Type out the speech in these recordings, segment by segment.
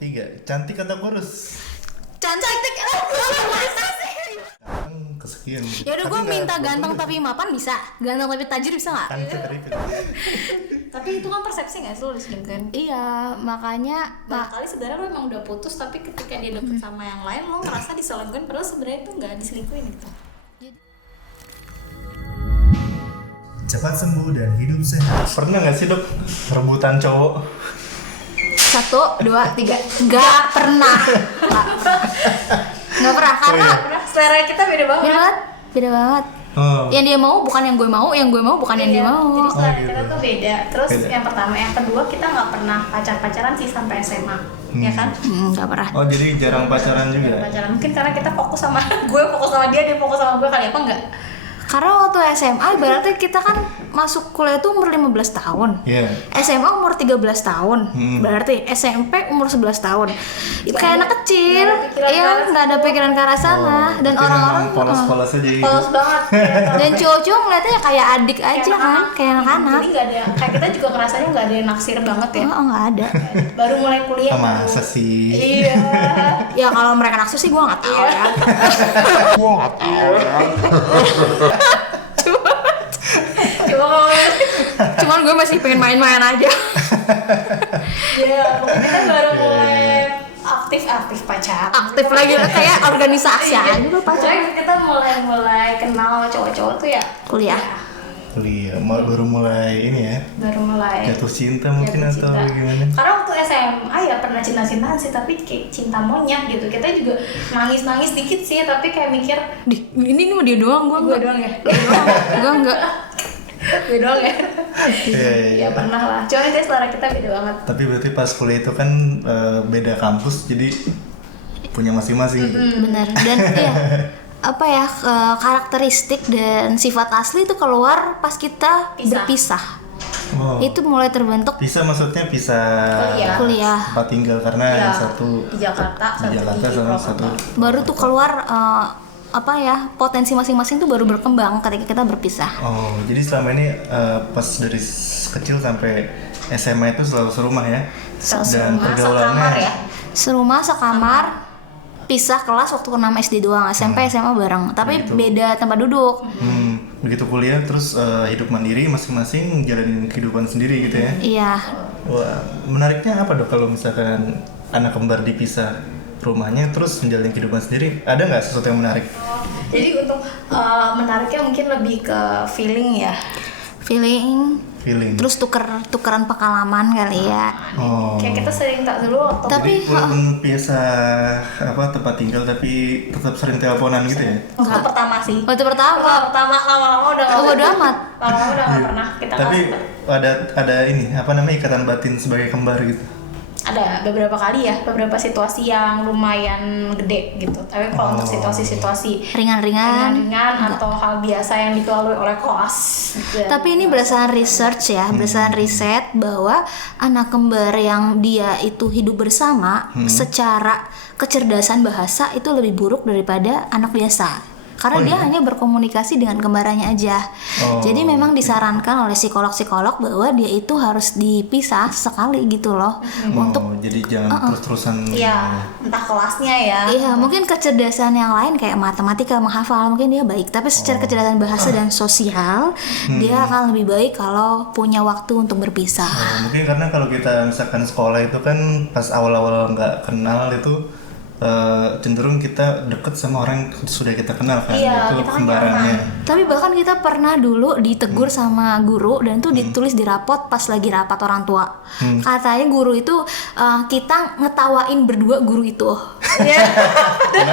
3. Cantik atau kurus? Cantik. Masa sih? Kesekian. Ya udah gue minta ganteng tapi mapan bisa. Ganteng tapi tajir bisa nggak? Kan itu. Tapi itu kan persepsi nggak sih lo diselingkuhin? Iya, makanya Barangkali sebenarnya lo emang udah putus, tapi ketika dia deket sama yang lain lo ngerasa diselingkuhin, padahal sebenarnya itu nggak diselingkuhin gitu. Cepat sembuh dan hidup sehat. Pernah nggak sih dok rebutan cowok? 1, 2, 3. Nggak pernah. Nggak pernah karena Selera kita beda banget. beda banget. Oh. Yang dia mau bukan yang gue mau, yang gue mau bukan yang dia mau. Jadi selera gitu. kita tuh beda. Terus Beda. yang pertama, yang kedua kita nggak pernah pacaran sih sampai SMA, ya kan? Nggak pernah. Oh jadi jarang pacaran juga? Pacaran mungkin karena kita fokus sama gue, fokus sama dia fokus sama gue kali apa enggak? Karena waktu SMA berarti kita kan masuk kuliah tuh umur 15 tahun. Iya. SMA umur 13 tahun. Berarti SMP umur 11 tahun. Itu kayak anak kecil. Iya, nggak ada pikiran ke arah sana. Dan Mungkin orang-orang emang polos-polos aja gitu. Polos banget. Ya, dan cowok-cowok ngeliatnya kayak adik aja kan, kayak anak-anak. Jadi nggak ada, kayak kita juga ngerasanya nggak ada yang naksir banget ya. Oh, nggak ada. Baru mulai kuliah. Masa sih? Iya. Ya kalau mereka naksir sih gue nggak tahu ya. Coba kalau Cuman gue masih pengen main-main aja. ya mungkin kita baru mulai aktif pacaran. Aktif lagi kayak organisasi aja lo pacaran. Kita mulai kenal cowok-cowok tuh ya Kuliah. Kuliah, baru mulai ini ya? Baru mulai Jatuh cinta mungkin jatuh atau cinta. gimana? Karena waktu SMA ya pernah cinta-cintaan sih, tapi kayak cinta monyet gitu. Kita juga nangis-nangis dikit sih, tapi kayak mikir Ini mah dia doang, gue doang ya. gue enggak. Gue doang ya. Iya. Ya pernah lah. Cuma itu selera kita beda banget. Tapi berarti pas kuliah itu kan beda kampus, jadi punya masing-masing. Benar. Dan iya, apa ya, karakteristik dan sifat asli itu keluar pas kita berpisah. Oh. Itu mulai terbentuk Bisa maksudnya pisah kuliah. tempat tinggal karena Ya, yang satu di Jakarta, di Jakarta sama Purwokerto. satu. Baru tuh keluar apa ya, potensi masing-masing tuh baru berkembang ketika kita berpisah. Oh, jadi selama ini pas dari kecil sampai SMA itu selalu serumah ya? Dan Sekamar ya. Serumah, sekamar, pisah kelas waktu 6 SD doang. SMP, SMA bareng, tapi beda tempat duduk. Begitu kuliah terus hidup mandiri masing-masing jalanin kehidupan sendiri gitu ya? Iya. Wah, menariknya apa dok kalau misalkan anak kembar dipisah rumahnya terus menjalani kehidupan sendiri, ada nggak sesuatu yang menarik? Jadi untuk menariknya mungkin lebih ke feeling ya. Feeling, terus tukeran pengalaman kali ya. Oh. Kayak kita sering tak dulu waktu Tapi Jadi walaupun biasa tempat tinggal tapi tetap sering teleponan gitu ya? waktu pertama sih. Waktu pertama, Pertama lama-lama udah nggak bodo amat. lama-lama udah nggak pernah kita Tapi nggak ada ini ikatan batin sebagai kembar gitu. ada beberapa kali ya, beberapa situasi yang lumayan gede gitu. Tapi kalau untuk situasi-situasi Ringan-ringan. atau hal biasa yang dilalui oleh koas. Tapi ini berdasarkan research ya, berdasarkan riset bahwa anak kembar yang dia itu hidup bersama secara kecerdasan bahasa itu lebih buruk daripada anak biasa. Karena dia hanya berkomunikasi dengan kembarannya aja. Jadi memang disarankan oleh psikolog-psikolog bahwa dia itu harus dipisah sekali gitu loh. Untuk Jadi jangan terus-terusan. ya entah kelasnya ya. iya, mungkin kecerdasan yang lain kayak matematika, menghafal mungkin dia baik, tapi secara kecerdasan bahasa dan sosial dia akan lebih baik kalau punya waktu untuk berpisah. Mungkin karena kalau kita misalkan sekolah itu kan pas awal-awal nggak kenal itu cenderung kita deket sama orang yang sudah kita kenal kan, Iya, itu kita kan kembarannya. Tapi bahkan kita pernah dulu ditegur sama guru dan tuh ditulis di rapot pas lagi rapat orang tua. Katanya guru itu kita ngetawain berdua guru itu. Iya. Dan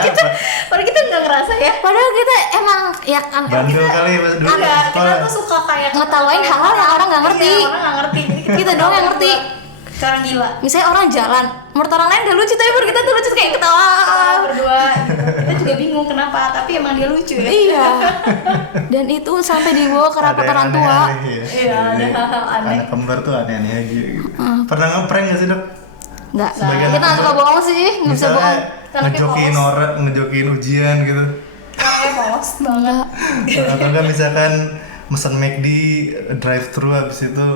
padahal kita nggak ngerasa ya. Padahal kita emang ya kan Bandel kali dulu Enggak, kita sekolah. tuh suka kayak ngetawain hal-hal yang orang nggak ngerti. Iya, orang nggak ngerti. Jadi Kita doang yang ngerti. Sekarang gila. Misalnya orang jalan, menurut orang lain gak lucu tapi menurut kita tuh lucu kayak ketawa. Berdua gitu. Kita juga bingung kenapa, tapi emang dia lucu ya. Iya. Dan itu sampai dibawa ke rapat Ada yang orang tua. aneh-aneh ya. Iya, ada Jadi, hal-hal aneh. Anak kembar tuh aneh-aneh aja. Pernah ngeprank nggak sih dok? Enggak. Sebagian Kita nggak suka bohong sih, nggak bisa bohong. Tapi ngejokiin polos. orang, ngejokiin ujian gitu. Kayak polos banget. Atau kan misalkan mesen McD drive thru habis itu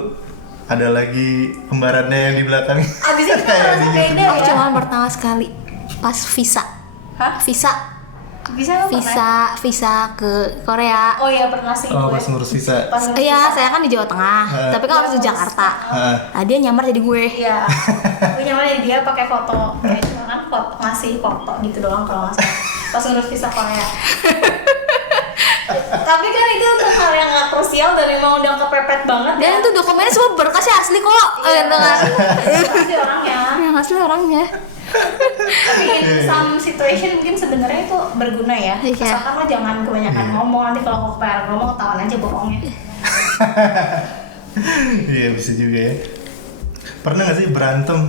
ada lagi kembarannya yang di belakang. Abis itu kita merasa beda Aku ya. cuma pertama sekali pas visa. Hah? Visa Bisa nggak pernah? visa ke Korea. Oh iya pernah sih Oh, gue. pas ngurus visa. Pas ngurus Iya, visa. saya kan di Jawa Tengah, tapi kan harus di Jakarta. Nah, dia nyamar jadi gue. Iya, gue nyamar dari dia pakai foto, kayak cuma kan foto, ngasih foto gitu doang kalau nggak salah. Pas ngurus visa Korea. Tapi kan itu untuk hal yang nggak krusial dan emang udah kepepet banget. Dan itu dokumennya semua berkasnya asli kok. Gitu kan. Pasti orangnya. Yang asli orangnya. Tapi in some situation mungkin sebenarnya itu berguna ya. Iya. Asalkan lo jangan kebanyakan ngomong, nanti kalau mau kebanyakan ngomong ketahuan aja bohongnya. Iya bisa juga ya. Pernah nggak sih berantem?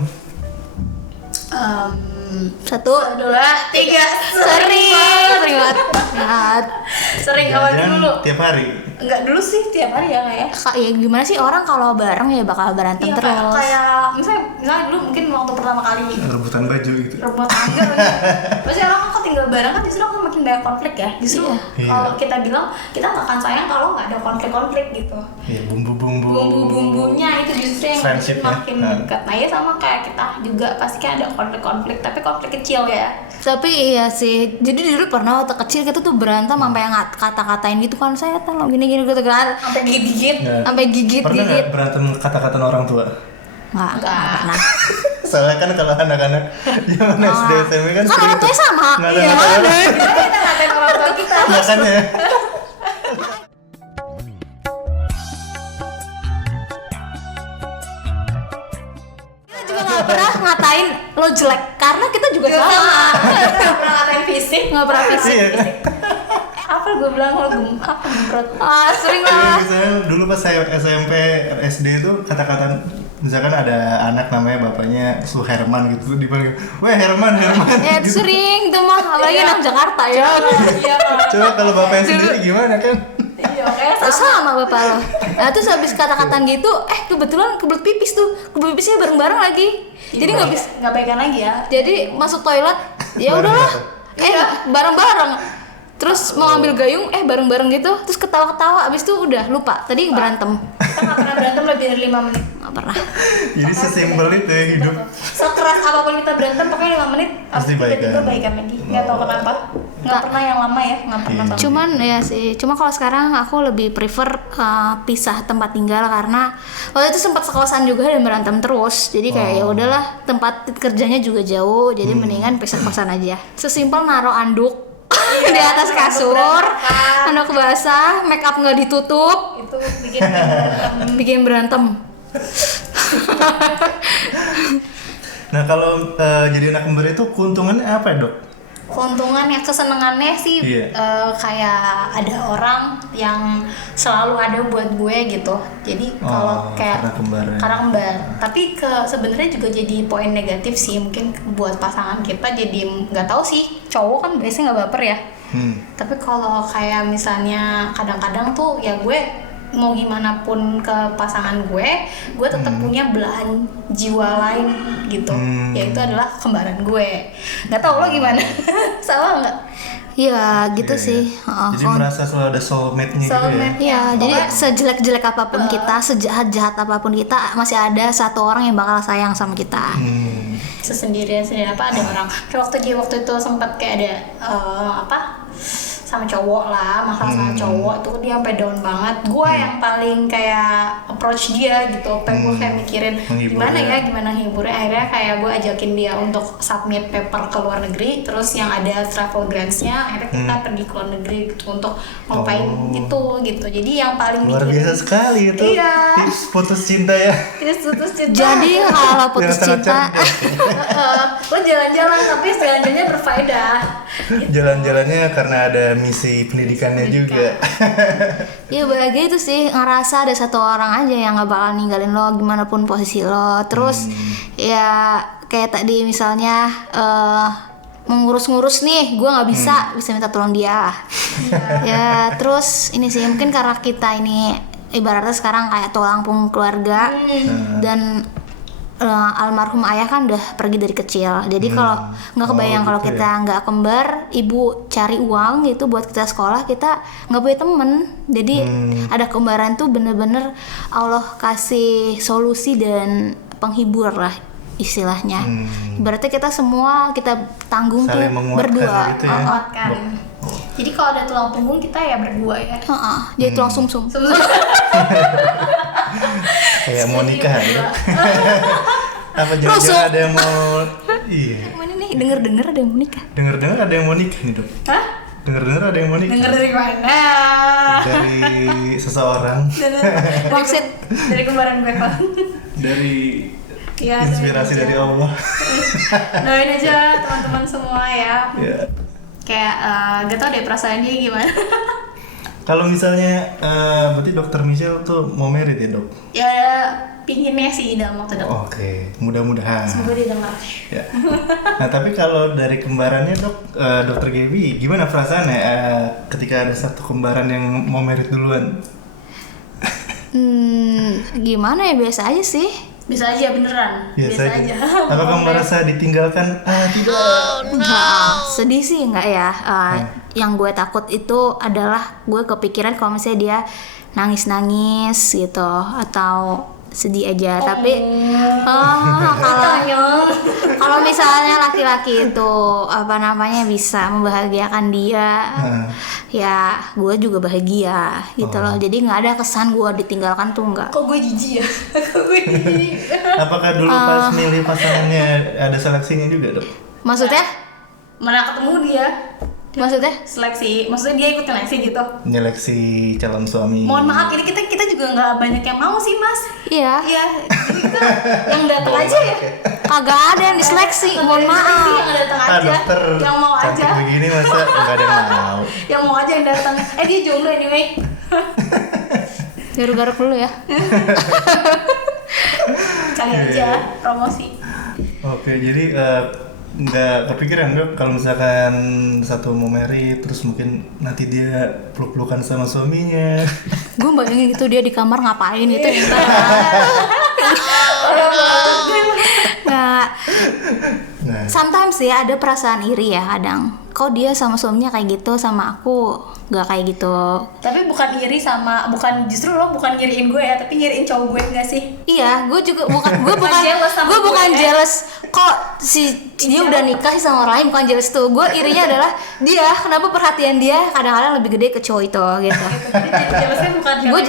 Satu, 2, 3, sering banget. Sering awal Jangan dulu. tiap hari. Enggak dulu sih tiap hari ya nggak ya? Ya gimana sih orang kalau bareng ya bakal berantem Iya, terus. kayak misalnya dulu mungkin waktu pertama kali Rebutan baju gitu. rebut tangga pasti orang kok tinggal bareng kan justru akan makin banyak konflik ya justru Iya. kalau kita bilang kita nggak akan sayang kalau nggak ada konflik-konflik gitu Iya bumbu-bumbu. bumbu-bumbunya itu justru yang Friendship ya. makin dekat. Nah ya sama kayak kita juga pasti kan ada konflik-konflik tapi konflik kecil ya. Tapi iya sih, jadi dulu pernah waktu kecil kita tuh berantem sampai yang kata-katain gitu kan, saya tahu gini-gini gitu kan, Sampai gigit-gigit. Nah, sampai pernah gigit-gigit. nggak berantem kata-kata orang tua? Nggak pernah. Soalnya kan kalau anak-anak zaman SD SMP kan Kan orang tuanya sama. Nggak ada Iya. masalah. Gimana kita ngatain orang tua kita? Makanya. Kita juga nggak pernah ngatain lo jelek, karena kita juga Gak sama. Kita nggak pernah ngatain fisik. Nggak pernah fisik. Iya. Apa gue bilang lo apa gembrot? Sering Iya, lah. misalnya dulu pas saya SMP SD itu kata-kata misalkan ada anak namanya bapaknya su Herman gitu dipanggil, "Weh Herman." Ya itu Gitu. sering tuh mah, apalagi Iya. anak Jakarta ya. Iya. Coba kalau bapaknya sendiri gimana kan? Iya, kayak Terus sama bapak lo. Nah terus habis kata-kataan gitu, kebetulan kebelet pipis tuh, kebelet pipisnya bareng-bareng lagi. Jadi nggak bisa. nggak baikan lagi ya. Jadi masuk toilet, ya udahlah, bareng-bareng. Terus mau ambil gayung, bareng-bareng gitu. Terus ketawa-ketawa, abis itu udah lupa. Tadi berantem. Kita nggak pernah berantem lebih dari 5 menit. Nggak pernah. Jadi sesimpel itu ya hidup. Sekeras apapun kita berantem, pokoknya 5 menit Pasti tiba-tiba baikan. baikan lagi. Nggak tahu kenapa. Nggak pernah yang lama ya, nggak pernah Iya. sama. Cuman ya sih, cuma kalau sekarang aku lebih prefer pisah tempat tinggal karena waktu itu sempat sekosan juga dan berantem terus. Jadi kayak ya udahlah, tempat kerjanya juga jauh, jadi mendingan pisah kosan aja. Sesimpel naruh anduk di atas kasur, anduk basah, make up nggak ditutup, Itu bikin berantem. bikin berantem. Nah kalau jadi anak kembar itu keuntungannya apa ya, Dok? Keuntungannya, kesenangannya sih Iya. kayak ada orang yang selalu ada buat gue gitu. Jadi kalau kayak karena kembar ya. karena kembar. Tapi sebenarnya juga jadi poin negatif sih mungkin buat pasangan kita. Jadi nggak tahu sih, cowok kan biasanya nggak baper ya. Tapi kalau kayak misalnya kadang-kadang tuh ya gue mau gimana pun ke pasangan gue tetap punya belahan jiwa lain gitu, yaitu adalah kembaran gue. Nggak tahu lo gimana? Sama nggak? Ya gitu Iya, sih. iya. Jadi merasa selalu ada soulmate-nya gitu ya. Soulmate. Iya, jadi Pokoknya- sejelek-jelek apapun kita, sejahat-jahat apapun kita, masih ada satu orang yang bakal sayang sama kita. Sesendirian sendiri apa ada orang kayak waktu itu sempat kayak ada apa sama cowok lah, masalah sama cowok itu dia sampai down banget. Gue yang paling kayak approach dia gitu, gue kayak mikirin Menghibur gimana ya. gimana hiburnya. Akhirnya kayak gue ajakin dia untuk submit paper ke luar negeri, terus yang ada travel grants-nya akhirnya kita pergi ke luar negeri gitu untuk ngapain itu gitu. Jadi yang paling Luar bikin biasa sekali itu Iya. tips putus cinta ya. putus cinta. Jadi kalau putus Yang sangat cinta, Lo jalan-jalan tapi jalan-jalannya berfaedah. Jalan-jalannya karena ada misi pendidikannya juga. ya bahagia itu sih, ngerasa ada satu orang aja yang nggak bakal ninggalin lo gimana pun posisi lo. Terus ya kayak tadi misalnya mau ngurus-ngurus nih, gue nggak bisa minta tolong dia. Ya terus ini sih mungkin karena kita ini ibaratnya sekarang kayak tulang punggung keluarga dan almarhum ayah kan udah pergi dari kecil. Jadi kalau nggak kebayang kalau gitu kita nggak kembar, ibu cari uang gitu buat kita sekolah, kita nggak punya temen. Jadi ada kembaran tuh bener-bener Allah kasih solusi dan penghibur lah istilahnya. Berarti kita semua kita tanggung Saling tuh menguatkan berdua. gitu ya. Menguatkan. Jadi kalau ada tulang punggung kita ya berdua ya. Jadi tulang sumsum. Kayak mau nikah ya. Apa Rusuk. jangan-jangan ada yang mau iya. Mana nih denger-denger ada yang mau nikah? Dengar-dengar ada yang mau nikah nih, Dok. Hah? Dengar-dengar ada yang mau nikah. Dengar dari mana? Dari seseorang. Maksud Dari kembaran gue Pak. Dari Ya, inspirasi dari Allah. Doain aja teman-teman semua ya. Ya. Kayak gak tau deh perasaan dia gimana. Kalau misalnya berarti Dokter Michelle tuh mau merit ya, Dok? Ya pinginnya sih dalam waktu dekat. Oke, mudah-mudahan. Semoga dia dengar. Ya. Nah, tapi kalau dari kembarannya, Dok, Dokter Gaby, gimana perasaannya ketika ada satu kembaran yang mau merit duluan? gimana ya, biasa aja sih. Bisa aja beneran. Biasa aja. Apakah merasa ditinggalkan? Tidak. Sedih sih enggak ya. Yang gue takut itu adalah gue kepikiran kalau misalnya dia nangis-nangis gitu atau sedih aja. Tapi kalau misalnya laki-laki itu apa namanya bisa membahagiakan dia, ya gue juga bahagia gitu loh. Jadi nggak ada kesan gue ditinggalkan tuh enggak. Kok gue jijik ya? Kok gue jijik? Apakah dulu pas milih pasangannya ada seleksinya juga, Dok? Maksudnya? Mana ketemu dia? Maksudnya? Seleksi, maksudnya dia ikut seleksi gitu. Nyeleksi calon suami. Mohon maaf, ini kita juga nggak banyak yang mau sih mas. Iya. Iya, jadi itu yang datang aja ya. Kagak ada yang diseleksi. Mohon Yang maaf. datang aja, Dokter yang mau cantik aja, begini masa nggak ada yang mau. yang mau aja yang datang. Dia jomblo anyway. Garuk-garuk dulu ya. Kali Iya, aja iya. promosi. Oke, jadi nggak kepikiran, Dok, kalau misalkan satu mau merit terus mungkin nanti dia peluk-pelukan sama suaminya. Gue bayangin gitu dia di kamar ngapain gitu ya. Nggak. Nah, Sometimes sih ada perasaan iri ya kadang. Kok dia sama suaminya kayak gitu, sama aku nggak kayak gitu. Tapi bukan iri sama, justru lo bukan ngiriin gue ya, tapi ngiriin cowok gue nggak sih? Iya, gue bukan jealous sama gue bukan gue. jealous. Kok dia udah nikah sama orang lain, bukan jealous tuh. Gue irinya adalah dia, kenapa perhatian dia kadang-kadang lebih gede ke cowok itu gitu. Jadi jealousnya bukan Gue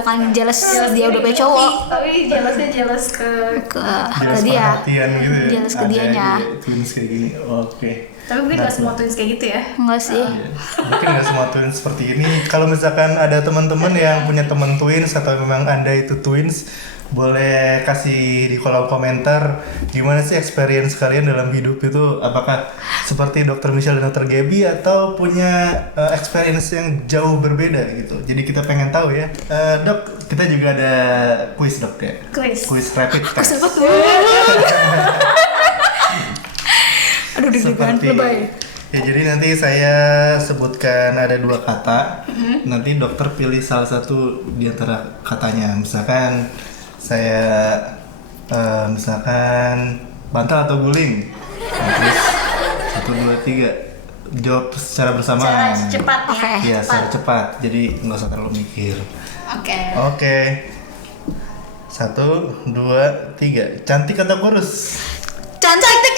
bukan jealous dia udah punya cowok. Tapi jealousnya jealous ke ke jelas dia. perhatian gitu ya. Jelas ke Ada dianya. juga twins kayak gini. Oke. Tapi gue gak semua twins kayak gitu ya. Enggak sih. Iya. Mungkin nggak semua twins seperti ini. Kalau misalkan ada teman-teman yang punya teman twins atau memang Anda itu twins, boleh kasih di kolom komentar gimana sih experience kalian dalam hidup itu, apakah seperti Dokter Michelle dan Dokter Gaby atau punya experience yang jauh berbeda gitu. Jadi kita pengen tahu ya. Dok, kita juga ada quiz, Dok, ya. Quiz Rapid test. Aduh deg-degan Seperti lebay. ya, jadi nanti saya sebutkan ada 2 kata. Nanti dokter pilih salah satu di antara katanya. Misalkan saya bantal atau guling. Nah, terus 1, 2, 3 jawab secara bersamaan. Cara cepat ya. Oke. Iya, secara cepat. Jadi nggak usah terlalu mikir. Oke. Oke. 1, 2, 3. Cantik atau kurus? Cantik.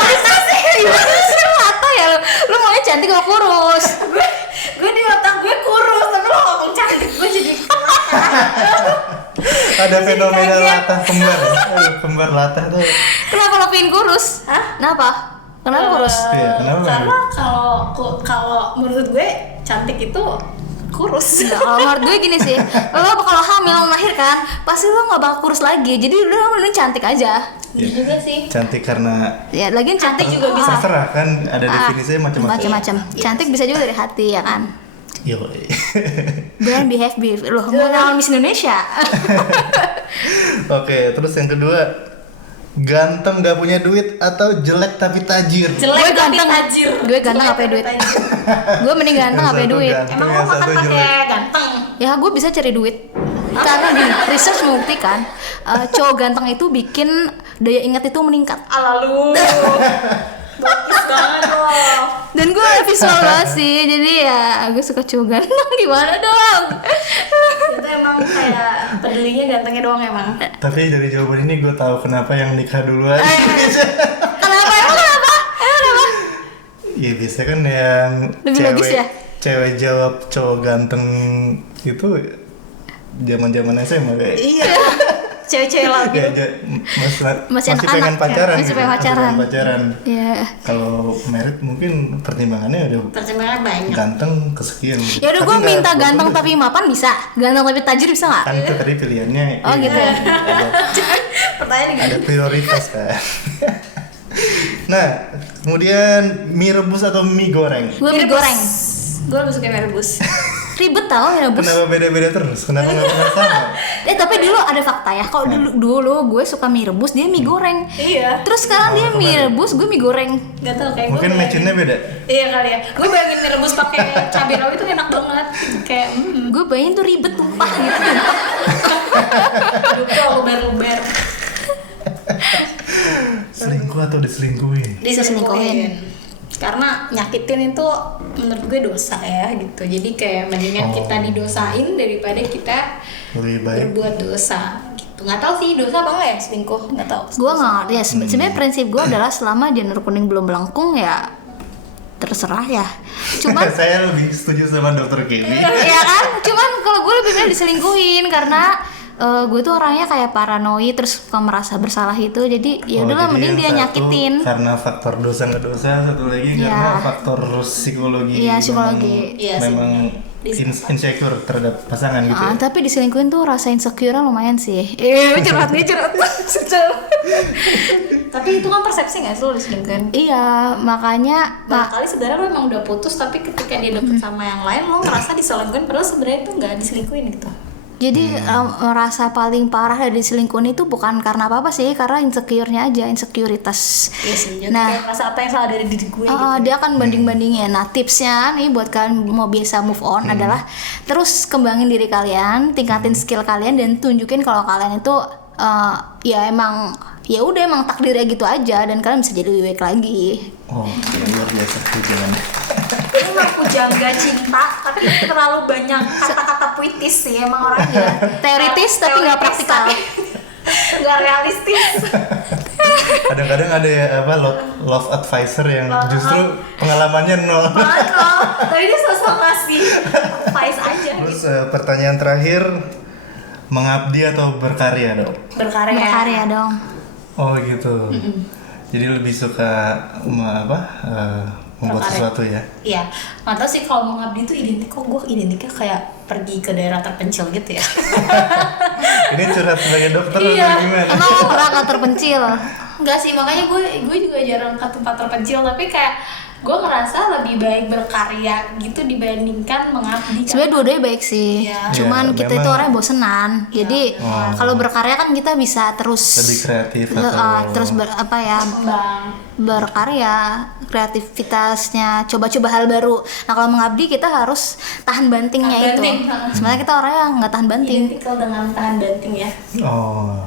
Masa sih? Gimana sih mata ya lu? Lu maunya cantik atau kurus? Gue di otak gue kurus, tapi lo ngomong cantik, gue jadi Ada fenomena kaget. latah kembar. Kembar latah tuh. Kenapa lo pengen kurus? Hah? Kenapa? Kenapa kurus? Iya, kenapa? Karena kalau menurut gue cantik itu kurus. Enggak, kalau menurut gue gini sih, lo kalau hamil melahirkan pasti lo nggak bakal kurus lagi, jadi udah mending cantik aja. Iya juga sih. Cantik karena Ya lagian cantik juga bisa. terserah kan, ada definisinya macam-macam. macam-macam. Cantik bisa juga dari hati ya kan. Yo. Brand behave loh, mau ngelawan Miss Indonesia. Oke, terus yang kedua, ganteng gak punya duit atau jelek tapi tajir? Jelek Gue tapi ganteng. tajir. Gue ganteng Jelek apa ya tapi duit? tajir. Gue mending ganteng Yang apa ya satu duit. ganteng, Emang yang lo makan satu pakai jelek. ganteng? Ya gue bisa cari duit. Karena gini, research membuktikan cowok ganteng itu bikin daya ingat itu meningkat. Alalu. Bagus banget loh. Dan gue visual banget sih, jadi ya gue suka cowok ganteng. Gimana dong? Itu emang kayak pedulinya gantengnya doang emang. Tapi dari jawaban ini gue tahu kenapa yang nikah duluan. Kenapa? Emang kenapa? Iya biasanya kan yang Lebih logis ya? cewek jawab cowok ganteng itu zaman-zaman SMA kayak. Iya. Cewek-cewek lagi. Masih anak-anak pengen ya, pacaran. masih pengen pacaran. pacaran. Iya. Kalau merit mungkin pertimbangannya udah Pertimbangan banyak. ganteng kesekian. Ya udah gue Tapi nggak minta bagus ganteng juga tapi mapan bisa, ganteng tapi tajir bisa nggak? kan itu tadi pilihannya. Oh, gitu ya? Pertanyaan Ada gitu. prioritas kan. Nah, kemudian mie rebus atau mie goreng? Gue mie goreng. Gue lebih suka mie rebus. Ribet tau mie rebus. Kenapa beda-beda terus? Kenapa nggak pernah sama? Tapi dulu ada fakta ya. Kalau dulu gue suka mie rebus, dia mie goreng. Iya. Terus sekarang dia mie rebus, gue mie goreng. Gak tau kayak Mungkin gue. match-nya beda. Iya kali ya. Gue bayangin mie rebus pakai cabai rawit itu enak banget. Kayak Gue bayangin tuh ribet tumpah gitu. Dupa luber-luber. Selingkuh atau diselingkuhin? Diselingkuhin. Karena nyakitin itu menurut gue dosa ya gitu. Jadi kayak mendingan kita didosain daripada kita Lebih baik. berbuat dosa gitu. Nggak tahu sih dosa apa nggak ya selingkuh, nggak tahu. Gue nggak ngerti ya. Sebenarnya prinsip gue adalah selama janur kuning belum melengkung ya terserah ya. Cuman Saya lebih setuju sama dokter Kevi. ya kan, cuman kalau gue lebih milih diselingkuhin karena gue tuh orangnya kayak paranoid terus suka merasa bersalah itu, jadi ya udahlah jadi mending yang dia satu nyakitin. Karena faktor dosa nggak dosa, satu lagi Iya. karena faktor psikologi. Iya, psikologi. Iya sih. Memang insecure terhadap pasangan gitu. Ya? Tapi diselingkuhin tuh rasa insecure lumayan sih. Curhat nih curhat. Tapi itu kan persepsi nggak sih lo diselingkuhin? Iya, makanya Barangkali sebenarnya lo emang udah putus tapi ketika dia deket sama yang lain lo ngerasa diselingkuhin padahal sebenarnya itu nggak diselingkuhin gitu. jadi merasa paling parah dari diselingkuhin itu bukan karena apa-apa sih, karena insecure-nya aja, insekuritas. Iya sih. Jadi Nah, kayak merasa apa yang salah dari diri gue gitu. dia akan banding-bandingin. Nah, tipsnya nih buat kalian mau biasa move on adalah terus kembangin diri kalian, tingkatin skill kalian dan tunjukin kalau kalian itu ya emang ya udah emang takdirnya gitu aja dan kalian bisa jadi lebih baik lagi. Oh, luar biasa tujuannya. Ini mah pujangga cinta tapi terlalu banyak kata-kata puitis sih emang orangnya. Teoritis tapi nggak praktikal. Nggak realistis. Kadang-kadang ada ya apa love advisor yang justru pengalamannya nol. Banget loh. Tapi dia sosok ngasih advice aja Terus gitu. pertanyaan terakhir, mengabdi atau berkarya dong? Berkarya. Berkarya dong. Oh gitu. Jadi lebih suka membuat Berkarya. sesuatu ya? Iya, nggak tahu sih kalau mau ngabdi itu kok gue identiknya kayak pergi ke daerah terpencil gitu ya. Ini curhat sebagai dokter Iya. atau gimana? Emang lo pernah kan terpencil? Enggak sih, makanya gue juga jarang ke tempat terpencil, tapi kayak gue ngerasa lebih baik berkarya gitu dibandingkan mengabdi. Sebenarnya dua-duanya baik sih. Iya. Cuman Ya, kita itu memang- orangnya bosenan. Jadi kalau berkarya kan kita bisa terus Lebih kreatif terus Bang. berkarya, kreativitasnya, coba-coba hal baru. Nah kalau mengabdi kita harus tahan bantingnya Tahan itu. banting. Sebenarnya kita orangnya nggak tahan banting. Identikal dengan tahan banting ya. Oh.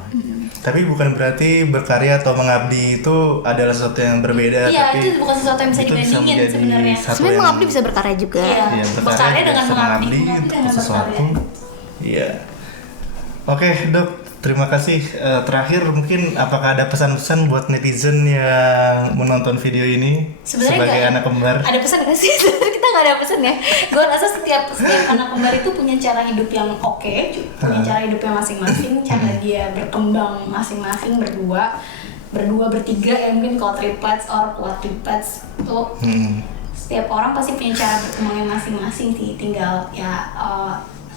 Tapi bukan berarti berkarya atau mengabdi itu adalah sesuatu yang berbeda. Iya, tapi itu bukan sesuatu yang bisa itu dibandingin menjadi sebenarnya. satu Sebenarnya yang- mengabdi bisa berkarya juga. Iya. Iya, Berkarya juga dengan bisa mengabdi untuk dengan sesuatu. berkarya. Iya. Oke, Dok. Terima kasih. Terakhir mungkin apakah ada pesan-pesan buat netizen yang menonton video ini Sebenarnya sebagai nggak- anak kembar? Ada pesan nggak sih? Kita nggak ada pesan ya. Gue rasa setiap anak kembar itu punya cara hidup yang oke, punya cara hidupnya masing-masing, cara dia berkembang masing-masing berdua, bertiga ya mungkin kalau triplets or quadruplets tuh setiap orang pasti punya cara berkembangnya masing-masing sih. Tinggal ya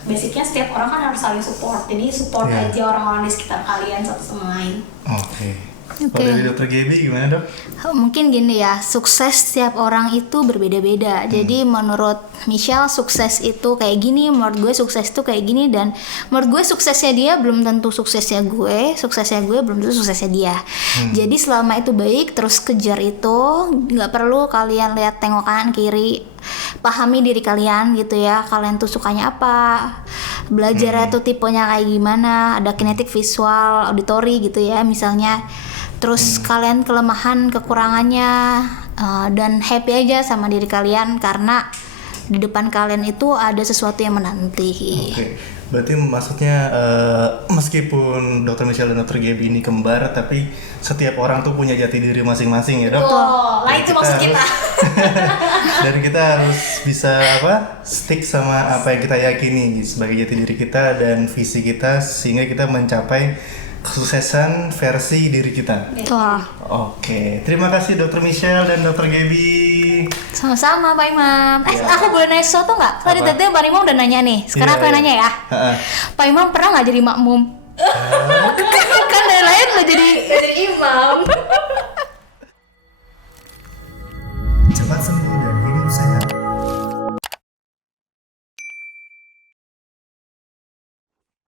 basicnya setiap orang kan harus saling support. Jadi support Iya. aja orang-orang di sekitar kalian satu sama lain. Oke. Oke. Kalau dari Dokter Gaby gimana, Dok? Mungkin gini ya, sukses setiap orang itu berbeda-beda. Jadi menurut Michelle sukses itu kayak gini, menurut gue sukses itu kayak gini, dan menurut gue suksesnya dia belum tentu suksesnya gue belum tentu suksesnya dia. Jadi selama itu baik, terus kejar itu, nggak perlu kalian lihat tengok kanan kiri. pahami diri kalian gitu ya. Kalian tuh sukanya apa, belajarnya tuh tipenya kayak gimana, ada kinetik, visual, auditori gitu ya misalnya. Terus kalian kelemahan, kekurangannya, dan happy aja sama diri kalian karena di depan kalian itu ada sesuatu yang menanti. Oke. Berarti maksudnya meskipun Dr. Michelle dan Dr. Gaby ini kembar, tapi setiap orang tuh punya jati diri masing-masing ya dok. Lah itu maksud kita. Dan kita harus bisa stick sama apa yang kita yakini sebagai jati diri kita dan visi kita sehingga kita mencapai kesuksesan versi diri kita. Wah. Oke, terima kasih Dr. Michelle dan Dr. Gaby. Sama-sama Pak Imam. Aku boleh nanya sesuatu nggak? Tadi Apa? Pak Imam udah nanya nih. Sekarang Iya, aku yang iya. nanya ya. Pak Imam pernah nggak jadi makmum? Kan dari lain udah jadi Jadi imam.